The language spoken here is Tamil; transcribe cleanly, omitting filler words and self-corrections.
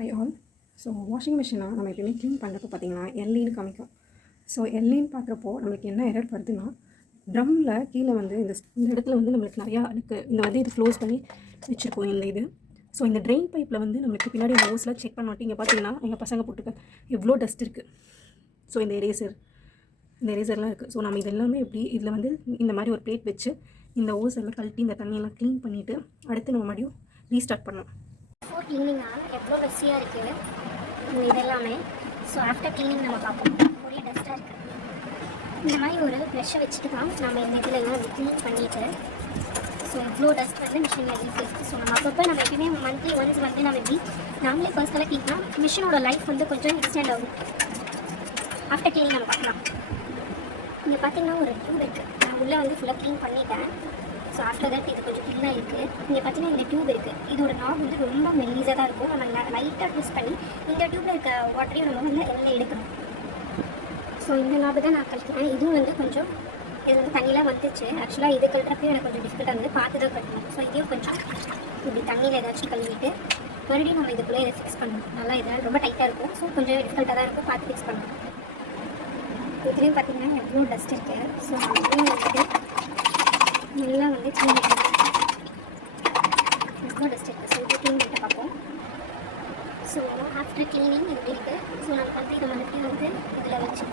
High all. ஸோ வாஷிங் மிஷினை நம்ம எப்பயுமே க்ளீன் பண்ணுறப்போ பார்த்தீங்கன்னா எல்இன்னு காமிக்கும். ஸோ எல்இன்னு பார்க்குறப்போ நம்மளுக்கு என்ன எரர் வருதுன்னா, ட்ரம்மில் கீழே வந்து இந்த இடத்துல வந்து நம்மளுக்கு நிறையா அழுக்கு இந்த வந்து இது க்ளோஸ் பண்ணி வச்சுருக்கோம் இந்த இது. ஸோ இந்த ட்ரெயின் பைப்பில் வந்து நம்மளுக்கு பின்னாடி ஹோஸில் செக் பண்ண மாட்டேன். இங்கே பார்த்தீங்கன்னா எங்கள் பசங்க போட்டுக்க எவ்வளோ டஸ்ட் இருக்குது. ஸோ இந்த எரேசர்லாம் இருக்குது. ஸோ நம்ம இது எல்லாமே எப்படி இதில் வந்து இந்த மாதிரி ஒரு பிளேட் வச்சு இந்த ஹோஸ் எல்லாம் கழட்டி இந்த தண்ணியெல்லாம் க்ளீன் பண்ணிவிட்டு அடுத்து நம்ம மறுபடியும் ரீஸ்டார்ட் பண்ணோம். பிஃபோர் க்ளீனிங்காக எவ்வளோ டஸ்டியாக இருக்குது இதெல்லாமே. ஸோ ஆஃப்டர் க்ளீனிங் நம்ம பார்ப்போம். ஒரே டஸ்ட்டாக இருக்குது. இந்த மாதிரி ஒரு ப்ரெஷ்ஷை வச்சுட்டு தான் நம்ம இந்த இதிலெல்லாம் வந்து க்ளீன் பண்ணிவிட்டு ஸோ இவ்வளோ டஸ்ட் வந்து மிஷினில் இருக்குது. ஸோ நம்ம அப்பப்போ நம்ம எப்பயுமே மந்த்லி ஒன்ஸ் வந்து நம்ம எப்படி நாமளே பர்சனலாக க்ளீன் பண்ணால் மிஷினோட லைஃப் வந்து கொஞ்சம் எக்ஸ்டெண்ட் ஆகும். ஆஃப்டர் க்ளீனிங் நம்ம பார்க்கலாம். இங்கே பார்த்தீங்கன்னா ஒரு டியூப் இருக்குது. நான் உள்ளே வந்து ஃபுல்லாக க்ளீன் பண்ணிட்டேன். ஸோ ஆஃப்டர் தட் இது கொஞ்சம் க்ளீனாக இருக்குது. இங்கே பார்த்தீங்கன்னா இந்த டியூப் இருக்குது. இதோட நாப் வந்து ரொம்ப மெல்லிஸாக தான் இருக்கும். நம்ம லைட்டாக ட்விஸ்ட் பண்ணி இந்த டியூப்பில் இருக்க வாட்டரையும் நம்ம வந்து எல்லாம் எடுக்கணும். ஸோ இந்த நாபை தான் நான் கழிக்கிறேன். இதுவும் வந்து கொஞ்சம் இது வந்து தண்ணியெலாம் வந்துச்சு. ஆக்சுவலாக இது கழுறப்பையும் எனக்கு கொஞ்சம் டிஃபிகல்ட்டாக இருந்தது. பார்த்து தான் கட்டணும். ஸோ இதையும் கொஞ்சம் இப்படி தண்ணியில் ஏதாச்சும் கழுவிட்டு மறுபடியும் நம்ம இதுக்குள்ளே இதை ஃபிக்ஸ் பண்ணணும். நல்லா இதெல்லாம் ரொம்ப டைட்டாக இருக்கும். ஸோ கொஞ்சம் டிஃபிகல்ட்டாக தான் இருக்கும். பார்த்து ஃபிக்ஸ் பண்ணணும். இதுலேயும் பார்த்தீங்கன்னா எவ்வளோ டஸ்ட் இருக்குது. ஸோ அதுலேயும் வந்துட்டு எல்லாம் வந்து க்ளீன் பண்ணணும். எவ்வளோ டஸ்ட் இருக்குது. ஸோ இது க்ளீன் பண்ணிட்டு பார்ப்போம். ஸோ ஆஃப்டர் க்ளீனிங் எப்படி இருக்குது. ஸோ நம்ம வந்து இதை மறுபடியும் வந்து இதில் வச்சு